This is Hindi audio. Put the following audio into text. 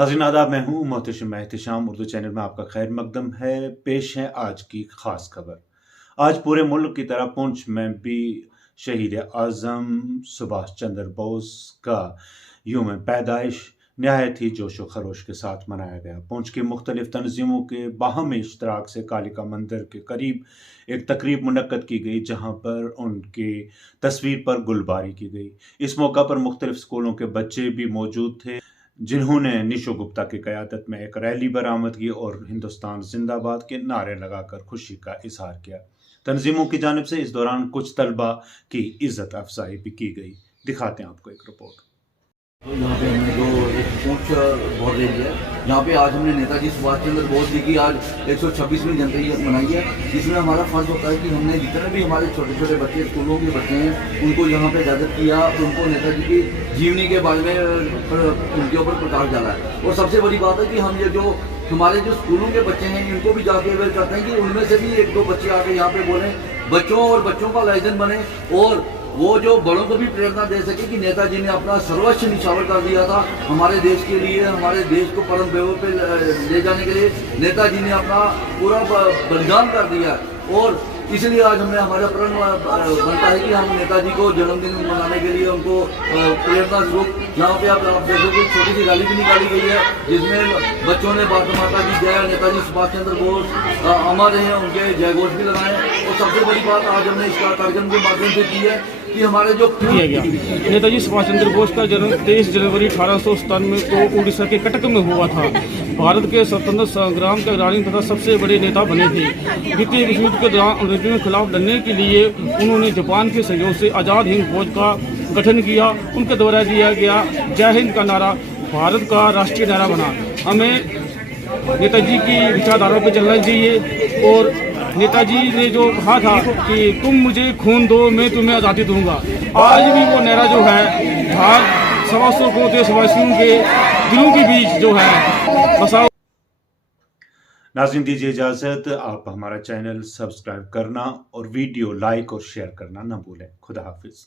नाज़रीन आदाब, मैं हूँ मोहतशिम एहतिशाम। उर्दू चैनल में आपका खैर मकदम है। पेश है आज की ख़ास खबर। आज पूरे मुल्क की तरह पुंछ में भी शहीद आज़म सुभाष चंद्र बोस का यूम पैदाइश नहायत ही जोशो खरोश के साथ मनाया गया। पुंछ की मुख्तलिफ तंजीमों के बाहमी इश्तराक से कालिका मंदिर के करीब एक तकरीब मुनक्कद की गई, जहाँ पर उनकी तस्वीर पर गुलबारी की गई। इस मौका पर मुख्तलिफ स्कूलों के बच्चे भी मौजूद थे, जिन्होंने निशो गुप्ता की क़यादत में एक रैली बरामद की और हिंदुस्तान जिंदाबाद के नारे लगाकर खुशी का इजहार किया। तंजीमों की जानिब से इस दौरान कुछ तलबा की इज्जत अफजाई भी की गई। दिखाते हैं आपको एक रिपोर्ट। तो यहाँ पे हमने जो एक पुंछ बहुत रही है, यहाँ पे आज हमने नेताजी सुभाष चंद्र बोस जी की आज 126वीं जयंती मनाई है, जिसमें हमारा फर्ज होता है कि हमने जितने भी हमारे छोटे छोटे बच्चे स्कूलों के बच्चे हैं उनको यहाँ पे इजाज़त किया, उनको नेताजी की जीवनी के बारे में उनके ऊपर प्रकाश डाला है। और सबसे बड़ी बात है कि हम ये जो हमारे जो स्कूलों के बच्चे हैं इनको भी जाके अवेयर करते हैं कि उनमें से भी एक दो बच्चे आके यहाँ पे बोलें, बच्चों और बच्चों का लाइसेंस बने और वो जो बड़ों को भी प्रेरणा दे सके कि नेताजी ने अपना सर्वस्व निछावर कर दिया था हमारे देश के लिए, हमारे देश को परम वैभव पे ले जाने के लिए नेताजी ने अपना पूरा बलिदान कर दिया। और इसलिए आज हमें हमारा प्रण बनता है कि हम नेताजी को जन्मदिन मनाने के लिए उनको प्रेरणा स्वरूप यहाँ पे आप देखोगे छोटी सी रैली भी निकाली गई है, जिसमें बच्चों ने भारत माता की जय, नेताजी सुभाष चंद्र बोस अमर हैं, उनके जय घोष भी लगाए। और सबसे बड़ी बात आज हमने इस कार्यक्रम के माध्यम से की है कि हमारे जो किया गया नेताजी सुभाष चंद्र बोस का जन्म 23 जनवरी 1897 को उड़ीसा के कटक में हुआ था। भारत के स्वतंत्रता संग्राम के अग्रणी तथा सबसे बड़े नेता बने थे। द्वितीय विश्व युद्ध के दौरान अंग्रेजों के खिलाफ लड़ने के लिए उन्होंने जापान के सहयोग से आज़ाद हिंद फौज का गठन किया। उनके द्वारा दिया गया जय हिंद का नारा भारत का राष्ट्रीय नारा बना। हमें नेताजी की विचारधारा पर चलना चाहिए और नेताजी ने जो कहा था कि तुम मुझे खून दो मैं तुम्हें आज़ादी दूंगा, आज भी वो नारा जो है भारत 125 करोड़ देशवासियों के दिलों के बीच जो है बसा। नाज़रीन दीजिए इजाज़त। आप हमारा चैनल सब्सक्राइब करना और वीडियो लाइक और शेयर करना न भूलें। खुदा हाफिज़।